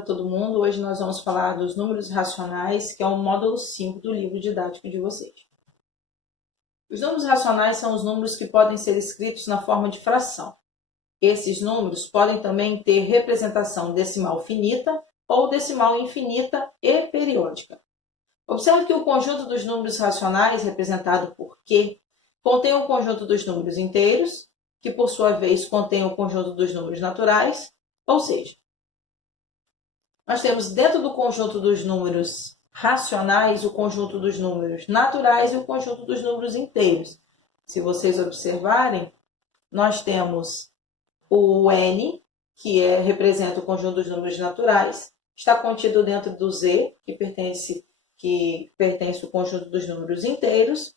para todo mundo. Hoje nós vamos falar dos números racionais, que é o módulo 5 do livro didático de vocês. Os números racionais são os números que podem ser escritos na forma de fração. Esses números podem também ter representação decimal finita ou decimal infinita e periódica. Observe que o conjunto dos números racionais, representado por Q, contém o conjunto dos números inteiros, que por sua vez contém o conjunto dos números naturais, ou seja, nós temos dentro do conjunto dos números racionais o conjunto dos números naturais e o conjunto dos números inteiros. Se vocês observarem, nós temos o N, que representa o conjunto dos números naturais, está contido dentro do Z, que pertence ao conjunto dos números inteiros,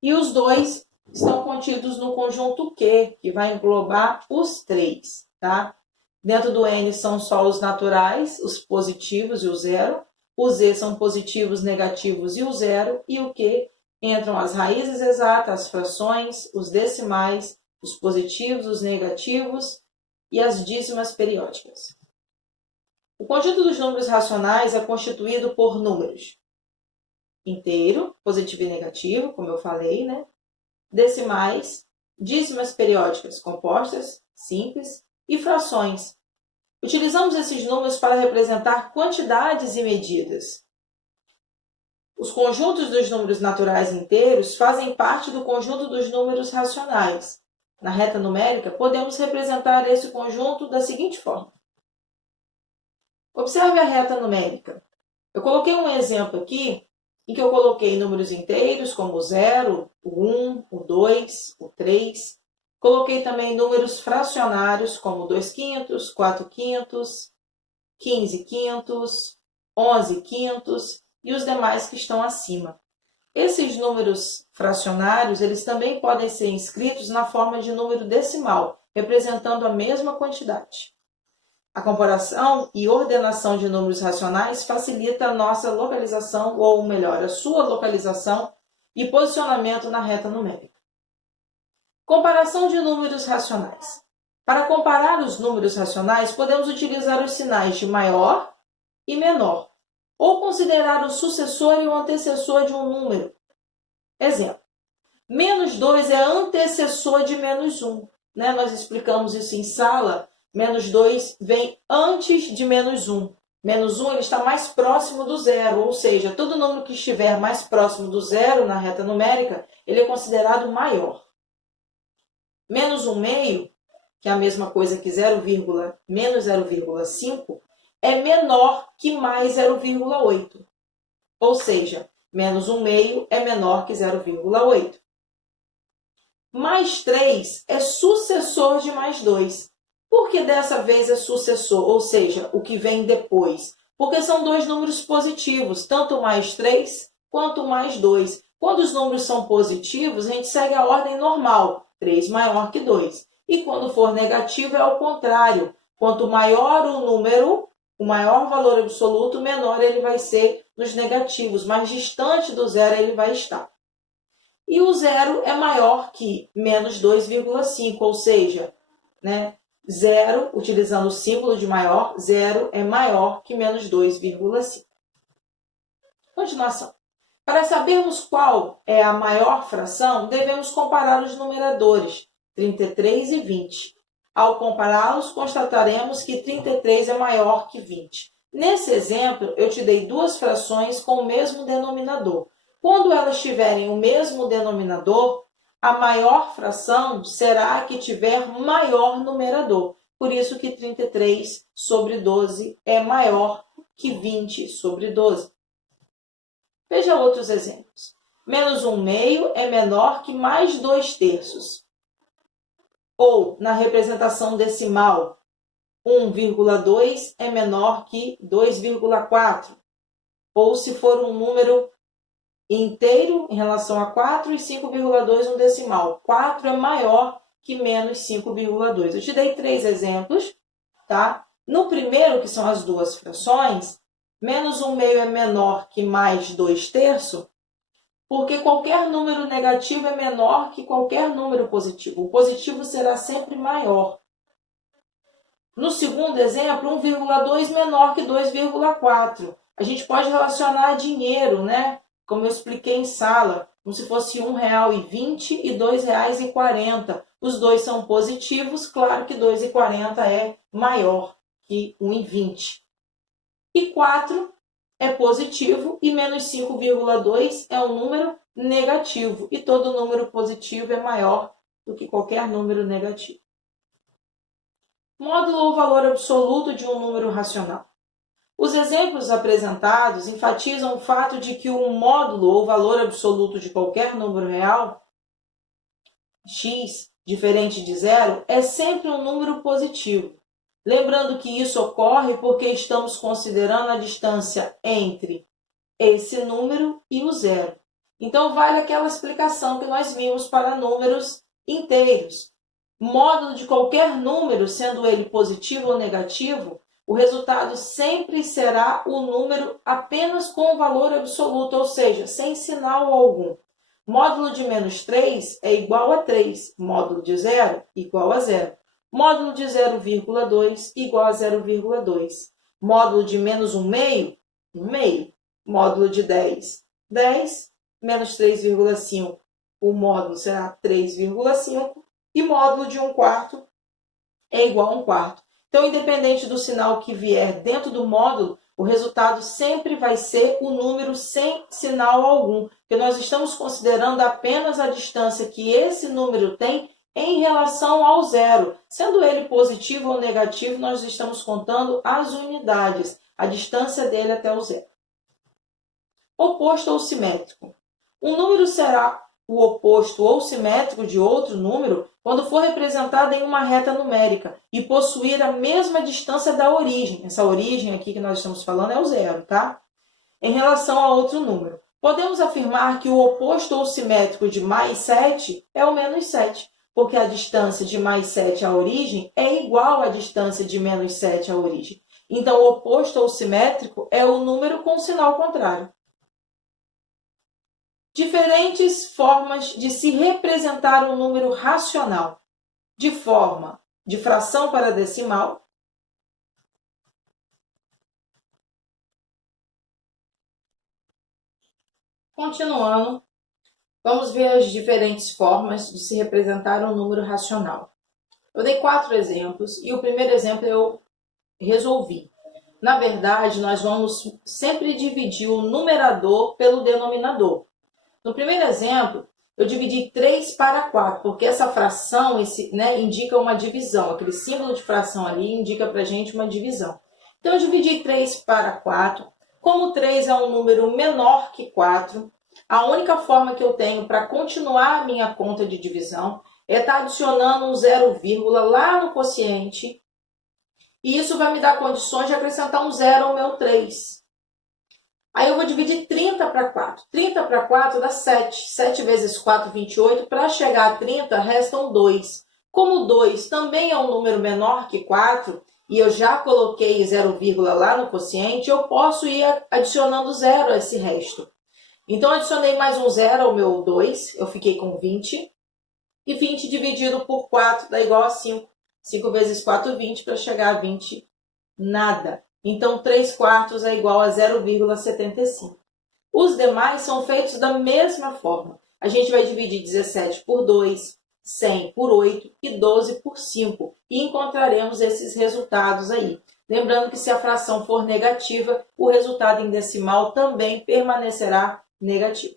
e os dois estão contidos no conjunto Q, que vai englobar os três, tá? Dentro do N são só os naturais, os positivos e o zero. Os Z são positivos, negativos e o zero. E o Q entram as raízes exatas, as frações, os decimais, os positivos, os negativos e as dízimas periódicas. O conjunto dos números racionais é constituído por números inteiro, positivo e negativo, como eu falei, né? Decimais, dízimas periódicas compostas, simples, e frações. Utilizamos esses números para representar quantidades e medidas. Os conjuntos dos números naturais inteiros fazem parte do conjunto dos números racionais. Na reta numérica, podemos representar esse conjunto da seguinte forma. Observe a reta numérica. Eu coloquei um exemplo aqui em que eu coloquei números inteiros como o 0, o 1, o 2, o 3. Coloquei também números fracionários como 2 quintos, 4 quintos, 15 quintos, 11 quintos e os demais que estão acima. Esses números fracionários, eles também podem ser inscritos na forma de número decimal, representando a mesma quantidade. A comparação e ordenação de números racionais facilita a nossa localização, ou melhor, a sua localização e posicionamento na reta numérica. Comparação de números racionais. Para comparar os números racionais, podemos utilizar os sinais de maior e menor, ou considerar o sucessor e o antecessor de um número. Exemplo, menos 2 é antecessor de menos 1. Nós explicamos isso em sala. Menos 2 vem antes de menos 1. Menos 1 ele está mais próximo do zero, ou seja, todo número que estiver mais próximo do zero na reta numérica, ele é considerado maior. Menos 1/2, que é a mesma coisa que menos 0,5, é menor que mais 0,8. Ou seja, menos 1/2 é menor que 0,8. Mais 3 é sucessor de mais 2. Por que dessa vez é sucessor, ou seja, o que vem depois? Porque são dois números positivos, tanto mais 3 quanto mais 2. Quando os números são positivos, a gente segue a ordem normal, 3 maior que 2. E quando for negativo, é ao contrário. Quanto maior o número, o maior valor absoluto, menor ele vai ser nos negativos. Mais distante do zero ele vai estar. E o zero é maior que menos 2,5, ou seja, zero, utilizando o símbolo de maior, zero é maior que menos 2,5. Continuação. Para sabermos qual é a maior fração, devemos comparar os numeradores, 33 e 20. Ao compará-los, constataremos que 33 é maior que 20. Nesse exemplo, eu te dei duas frações com o mesmo denominador. Quando elas tiverem o mesmo denominador, a maior fração será a que tiver maior numerador. Por isso que 33 sobre 12 é maior que 20 sobre 12. Veja outros exemplos. Menos 1/2 é menor que mais 2/3. Ou, na representação decimal, 1,2 é menor que 2,4. Ou, se for um número inteiro em relação a 4 e 5,2 um decimal. 4 é maior que menos 5,2. Eu te dei 3 exemplos, tá? No primeiro, que são as duas frações, menos 1/2 é menor que mais 2/3, porque qualquer número negativo é menor que qualquer número positivo. O positivo será sempre maior. No segundo exemplo, 1,2 menor que 2,4. A gente pode relacionar dinheiro, né? Como eu expliquei em sala, como se fosse R$1,20 e R$2,40. Os dois são positivos, claro que 2,40 é maior que 1,20. E 4 é positivo e menos 5,2 é um número negativo. E todo número positivo é maior do que qualquer número negativo. Módulo ou valor absoluto de um número racional. Os exemplos apresentados enfatizam o fato de que o módulo ou valor absoluto de qualquer número real, x, diferente de zero, é sempre um número positivo. Lembrando que isso ocorre porque estamos considerando a distância entre esse número e o zero. Então, vale aquela explicação que nós vimos para números inteiros. Módulo de qualquer número, sendo ele positivo ou negativo, o resultado sempre será o número apenas com valor absoluto, ou seja, sem sinal algum. Módulo de menos 3 é igual a 3, módulo de 0 igual a 0. Módulo de 0,2 igual a 0,2. Módulo de menos 1 meio, 1 meio. Módulo de 10, 10. Menos 3,5, o módulo será 3,5. E módulo de 1 quarto é igual a 1 quarto. Então, independente do sinal que vier dentro do módulo, o resultado sempre vai ser o número sem sinal algum, porque nós estamos considerando apenas a distância que esse número tem em relação ao zero. Sendo ele positivo ou negativo, nós estamos contando as unidades, a distância dele até o zero. Oposto ou simétrico. Um número será o oposto ou simétrico de outro número quando for representado em uma reta numérica e possuir a mesma distância da origem. Essa origem aqui que nós estamos falando é o zero, tá? Em relação a outro número. Podemos afirmar que o oposto ou simétrico de mais 7 é o menos 7, porque a distância de mais 7 à origem é igual à distância de menos 7 à origem. Então, o oposto ou simétrico é o número com sinal contrário. Diferentes formas de se representar um número racional, de forma de fração para decimal, continuando, vamos ver as diferentes formas de se representar um número racional. Eu dei 4 exemplos e o primeiro exemplo eu resolvi. Na verdade, nós vamos sempre dividir o numerador pelo denominador. No primeiro exemplo, eu dividi 3 para 4, porque essa fração indica uma divisão. Aquele símbolo de fração ali indica para a gente uma divisão. Então, eu dividi 3 para 4. Como 3 é um número menor que 4, a única forma que eu tenho para continuar a minha conta de divisão é estar adicionando um 0, lá no quociente. E isso vai me dar condições de acrescentar um 0 ao meu 3. Aí eu vou dividir 30 para 4. 30 para 4 dá 7. 7 vezes 4, 28. Para chegar a 30, restam 2. Como 2 também é um número menor que 4, e eu já coloquei 0, lá no quociente, eu posso ir adicionando 0 a esse resto. Então, adicionei mais um 0 ao meu 2, eu fiquei com 20. E 20 dividido por 4 dá igual a 5. 5 vezes 4, 20. Para chegar a 20, nada. Então, 3 quartos é igual a 0,75. Os demais são feitos da mesma forma. A gente vai dividir 17 por 2, 100 por 8 e 12 por 5. E encontraremos esses resultados aí. Lembrando que se a fração for negativa, o resultado em decimal também permanecerá negativo.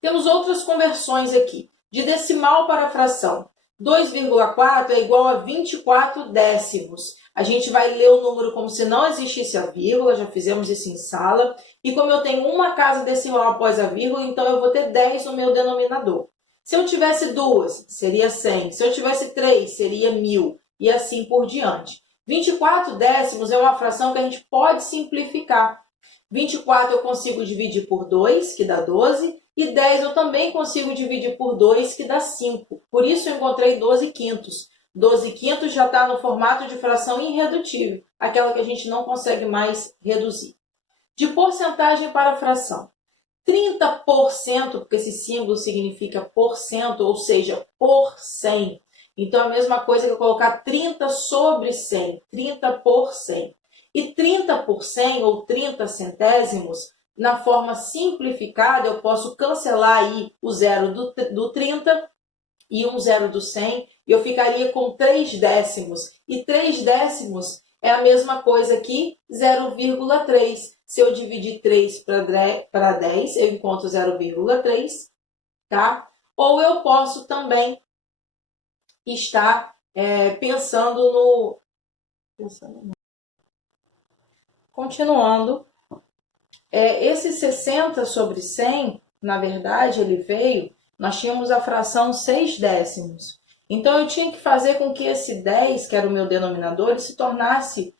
Temos outras conversões aqui. De decimal para fração. 2,4 é igual a 24 décimos. A gente vai ler o número como se não existisse a vírgula, já fizemos isso em sala. E como eu tenho uma casa decimal após a vírgula, então eu vou ter 10 no meu denominador. Se eu tivesse 2, seria 100. Se eu tivesse 3, seria 1000. E assim por diante. 24 décimos é uma fração que a gente pode simplificar. 24 eu consigo dividir por 2, que dá 12. E 10 eu também consigo dividir por 2, que dá 5. Por isso eu encontrei 12 quintos. 12 quintos já está no formato de fração irredutível, aquela que a gente não consegue mais reduzir. De porcentagem para fração. 30%, porque esse símbolo significa porcento, ou seja, por 100. Então, é a mesma coisa que eu colocar 30 sobre 100, 30 por 100. E 30 por 100, ou 30 centésimos, na forma simplificada, eu posso cancelar aí o zero do 30 e um zero do 100, e eu ficaria com 3 décimos. E 3 décimos é a mesma coisa que 0,3. Se eu dividir 3 para 10, eu encontro 0,3, tá? Ou eu posso também estar pensando no... Continuando, esse 60 sobre 100, na verdade, ele veio, nós tínhamos a fração 6 décimos. Então, eu tinha que fazer com que esse 10, que era o meu denominador, se tornasse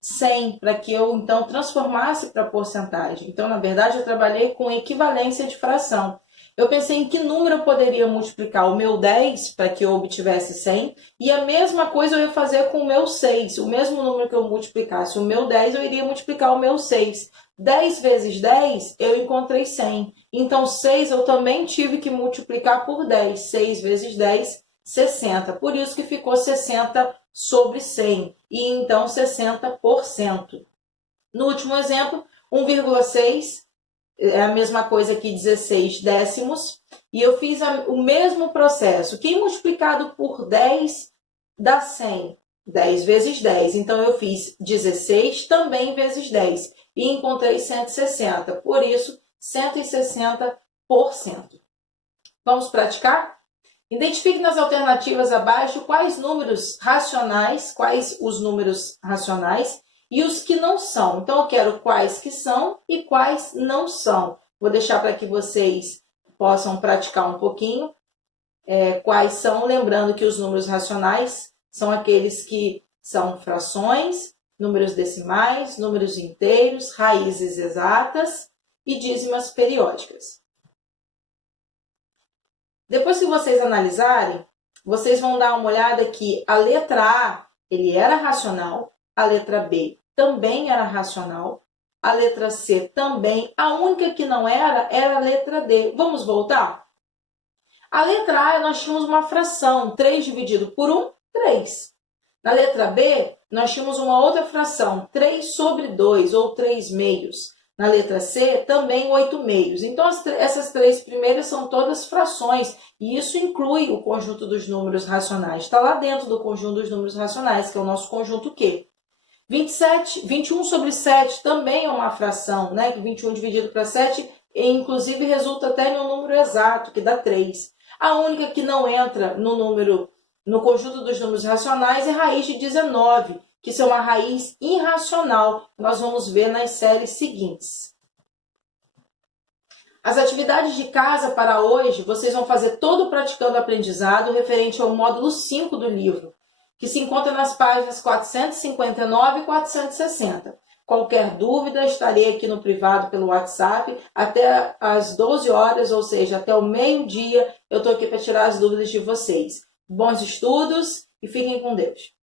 100, para que eu, então, transformasse para porcentagem. Então, na verdade, eu trabalhei com equivalência de fração. Eu pensei em que número eu poderia multiplicar o meu 10 para que eu obtivesse 100, e a mesma coisa eu ia fazer com o meu 6. O mesmo número que eu multiplicasse o meu 10, eu iria multiplicar o meu 6. 10 vezes 10, eu encontrei 100. Então, 6 eu também tive que multiplicar por 10. 6 vezes 10, 60. Por isso que ficou 60 sobre 100. E então 60%. No último exemplo, 1,6 é a mesma coisa que 16 décimos. E eu fiz o mesmo processo. Que multiplicado por 10 dá 100. 10 vezes 10. Então, eu fiz 16 também vezes 10. E encontrei 160. Por isso, 160%. Vamos praticar? Identifique nas alternativas abaixo quais números racionais, quais os números racionais e os que não são. Então, eu quero quais que são e quais não são. Vou deixar para que vocês possam praticar um pouquinho quais são, lembrando que os números racionais são aqueles que são frações, números decimais, números inteiros, raízes exatas e dízimas periódicas. Depois que vocês analisarem, vocês vão dar uma olhada que a letra A, ele era racional, a letra B também era racional, a letra C também, a única que não era a letra D. Vamos voltar? A letra A, nós tínhamos uma fração, 3 dividido por 1, 3. Na letra B, nós tínhamos uma outra fração, 3 sobre 2, ou 3 meios. Na letra C, também 8 meios. Então, essas três primeiras são todas frações, e isso inclui o conjunto dos números racionais. Está lá dentro do conjunto dos números racionais, que é o nosso conjunto Q. 21 sobre 7 também é uma fração, né? 21 dividido para 7, inclusive, resulta até em um número exato, que dá 3. A única que não entra no conjunto dos números racionais é a raiz de 19, que isso é uma raiz irracional. Nós vamos ver nas séries seguintes. As atividades de casa para hoje, vocês vão fazer todo praticando aprendizado referente ao módulo 5 do livro, que se encontra nas páginas 459 e 460. Qualquer dúvida, estarei aqui no privado pelo WhatsApp até às 12 horas, ou seja, até o meio-dia, eu estou aqui para tirar as dúvidas de vocês. Bons estudos e fiquem com Deus.